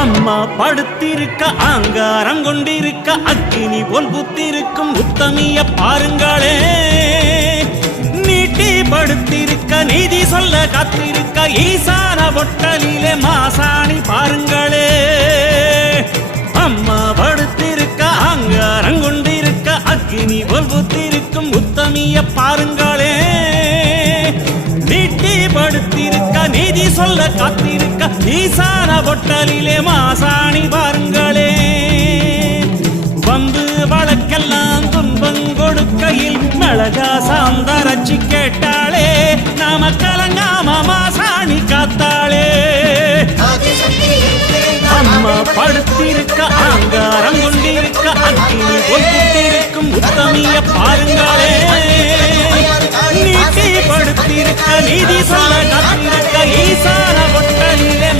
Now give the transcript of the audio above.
அம்மா படுத்திருக்க ஆங்காரம் கொண்டிருக்க அக்கினி போல் புத்திருக்கும் உத்தமிய பாருங்களே. நீட்டி படுத்திருக்க நீதி சொல்ல காத்திருக்க ஈசான பொட்டலிலே மாசாணி பாருங்களே. அம்மா படுத்திருக்க ஆங்காரம் கொண்டிருக்க அக்கினி போல் புத்திருக்கும் உத்தமிய பாருங்களே. நீட்டி படுத்திருக்க நீதி சொல்ல காத்திருக்க ஈசான பொட்டலிலே மாசாணி பாருங்களே. வந்து வழக்கெல்லாம் துன்பம் கொடுக்கையில் மிளகா சாந்தரட்சி கேட்டாளே. நாம கலங்காம மாசாணி காத்தாளே. அம்மா படுத்திருக்க ஆங்காரம் கொண்டிருக்க அக்கினி கொண்டிருக்கும் உத்தமிய பாருங்களே. நீட்டி படுத்திருக்க நீதி சொல்ல காத்திருக்க ஈசான பொட்டலிலே